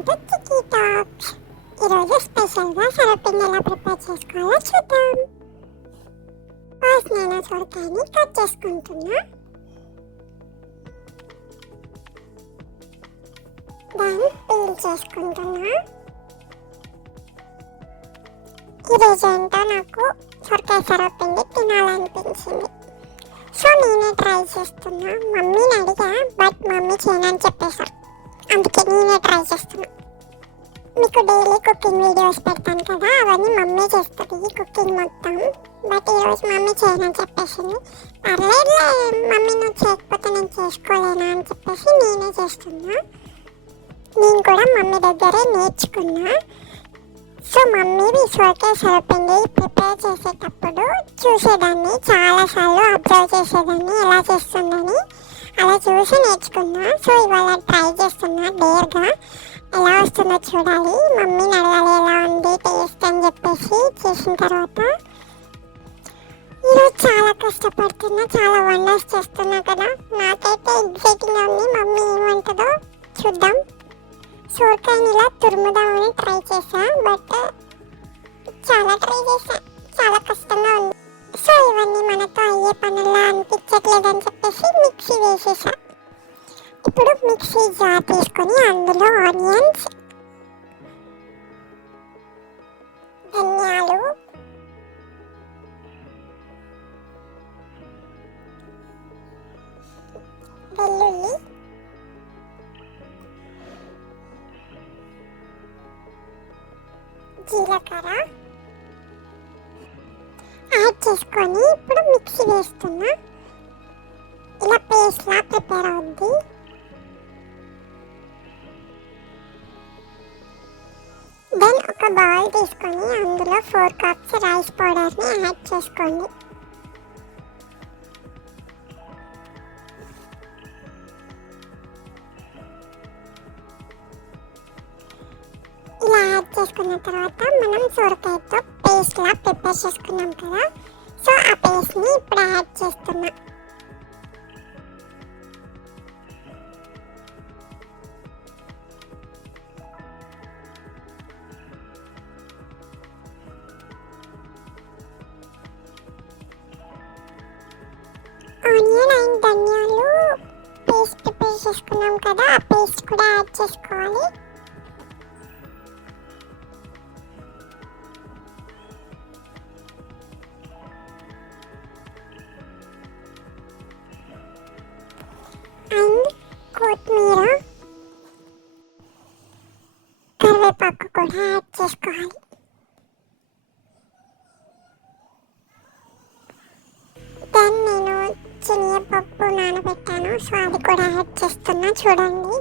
Welcome to చికీ talks. ఈరోజు స్పెషల్గా సర్వపిండి ఎలా ప్రిపేర్ చేసుకోవాలో చూద్దాం. ఫస్ట్ నేను సొరకాయని కట్ చేసుకుంటున్నా. దాన్ని పీల్ చేసుకుంటున్నా. ఈరోజు ఏంటో నాకు సొరకాయ సర్వపిండి తినాలనిపించింది, సో నేనే ట్రై చేస్తున్నా. మమ్మీని అడిగా, బట్ మమ్మీ చేయనని చెప్పేశారు, అందుకే నేనే ట్రై చేస్తున్నా. మీకు డైలీ కుకింగ్ వీడియోస్ పెడతాను కదా, అవన్నీ మమ్మీ చేస్తుంది కుకింగ్ మొత్తం. బట్ ఈరోజు మమ్మీ చేయనని చెప్పేసింది. పర్లేదులే మమ్మీ, నువ్వు చేయకపోతే నేను చేసుకోలేనా అని చెప్పేసి నేనే చేస్తున్నా. నేను కూడా మమ్మీ దగ్గరే నేర్చుకున్నా. సో మమ్మీ సొరకాయ సర్వపిండి ప్రిపేర్ చేసేటప్పుడు చూసేదాన్ని, చాలాసార్లు అబ్జర్వ్ చేసేదాన్ని ఎలా చేస్తుందని. అలా చూసి నేర్చుకున్నా. సో ఇవాళ ట్రై చేస్తున్నా డేర్గా. ఎలా వస్తుందో చూడాలి. మమ్మీని అడగాలి ఎలా ఉంది టేస్ట్ అని చెప్పేసి. చేసిన తర్వాత ఈరోజు చాలా కష్టపడుతున్నా, చాలా వండర్స్ చేస్తున్నా కదా. నాకైతే ఎగ్జైటింగ్గా ఉంది. మమ్మీ ఏమంటుందో చూద్దాం. సొరకాయని ఇలా తురుముదామని ట్రై చేసా, బట్ చాలా కష్టంగా ఉంది. సో ఇవన్నీ మనతో అయ్యే పనుల్లా అనిపించట్లేదని చెప్పేసి మిక్సీ వేసేసా. ఇప్పుడు మిక్సీ జార్ తీసుకొని అందులో ఆనియన్స్, ధనియాలు, వెల్లుల్లి, జీలకర్ర యాడ్ చేసుకొని ఇప్పుడు మిక్సీ వేస్తున్నా. ఇలా పేస్ట్లా ప్రిపేర్ అవుద్ది. దెన్ ఒక బౌల్ తీసుకొని అందులో 4 కప్స్ రైస్ పౌడర్ని యాడ్ చేసుకోండి. ఇలా యాడ్ చేసుకున్న తర్వాత మనం సొరకాయతో పేస్ట్లా ప్రిపేర్ చేసుకున్నాం కదా, సో ఆ పేస్ట్ని ఇప్పుడు యాడ్ చేస్తున్నా. ఆనియన్ అండ్ ధనియాలు పేస్ట్ ప్రిపేర్ చేసుకున్నాం కదా, ఆ పేస్ట్ కూడా యాడ్ చేసుకోవాలి. అండ్ కొత్తిమీర, కరివేపాకు కూడా యాడ్ చేసుకోవాలి. దెన్ నేను శనగపప్పు నానబెట్టాను, సో అది కూడా యాడ్ చేస్తున్నా. చూడండి,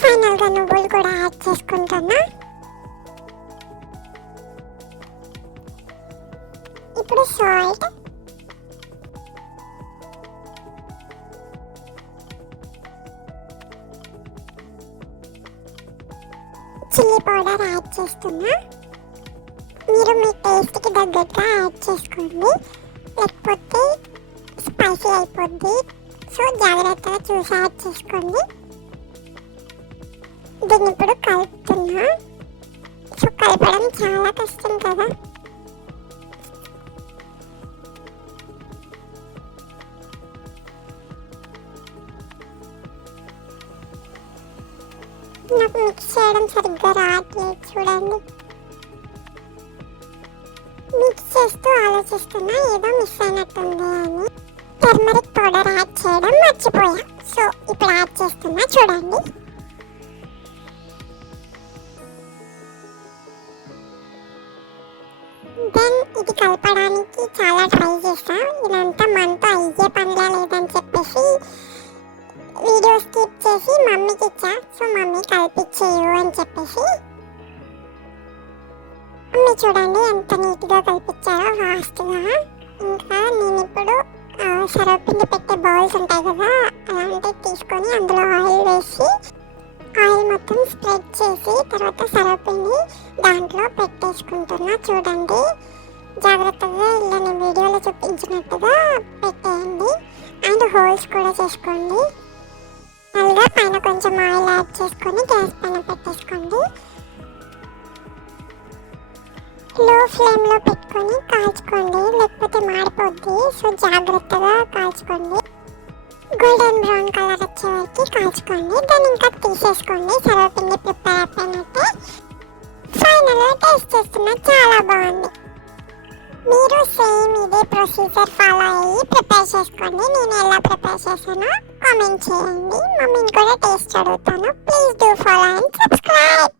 ఫైనల్గా నువ్వులు కూడా యాడ్ చేసుకుంటున్నా. ఇప్పుడు సాల్ట్, చిల్లీ పౌడర్ యాడ్ చేస్తున్నా. మీరు మీ టేస్ట్కి తగ్గట్టుగా యాడ్ చేసుకోండి, లేకపోతే స్పైసీ అయిపోద్ది. సో జాగ్రత్తగా చూసి యాడ్ చేసుకోండి. దీన్ని ఇప్పుడు కలుపుతున్నా. సో కలపడం చాలా కష్టం కదా. నాకు మిక్స్ చేయడం సరిగ్గా రావట్లేదు, చూడండి. మిక్స్ చేస్తూ ఆలోచిస్తున్నా ఏదో మిస్ అయినట్టుంది అని. టర్మరిక్ పౌడర్ యాడ్ చేయడం మర్చిపోయా, సో ఇప్పుడు యాడ్ చేస్తున్నా. చూడండి, దెన్ ఇది కలపడానికి చాలా ట్రై చేస్తా. ఇదంతా మనతో అయ్యే పనిలా లేదని చెప్పేసి వీడియో స్కిప్ చేసి మమ్మీకి ఇచ్చా. సో మమ్మీ కలిపించేయు అని చెప్పేసి. మమ్మీ చూడండి ఎంత నీట్గా కలిపించారో, ఫాస్ట్గా. ఇంకా నేను ఇప్పుడు సర్వపిండి పెట్టే బౌల్స్ ఉంటాయి కదా, అలాంటివి తీసుకొని అందులో ఆయిల్ వేసి ఆయిల్ ఆయిల్ మొత్తం స్ప్రెడ్ చేసి తర్వాత సర్వపిండి దాంట్లో పెట్టేసుకుంటున్నా. చూడండి జాగ్రత్తగా ఇలా నేను వీడియోలో చూపించినట్టుగా పెట్టేయండి. అండ్ హోల్స్ కూడా చేసుకోండి. అలాగే పైన కొంచెం ఆయిల్ యాడ్ చేసుకొని గ్యాస్ పైన పెట్టేసుకోండి. లో ఫ్లేమ్లో పెట్టుకొని కాల్చుకోండి, లేకపోతే మాడిపోద్ది. సో జాగ్రత్తగా కాల్చుకోండి. గోల్డెన్ బ్రౌన్ కలర్ వచ్చే వరకు కాల్చుకోండి. దాన్ని ఇంకా తీసేసుకోండి. సర్వపిండి ప్రిపేర్ అయిపోయినట్టే. ఫైనల్గా టేస్ట్ చేస్తున్నా, చాలా బాగుంది. మీరు సేమ్ ఇదే ప్రొసీజర్ ఫాలో అయ్యి ప్రిపేర్ చేసుకోండి. నేను ఎలా ప్రిపేర్ చేశానో కామెంట్ చేయండి. మమ్మీని కూడా టేస్ట్ అడుగుతాను. Please do follow and subscribe.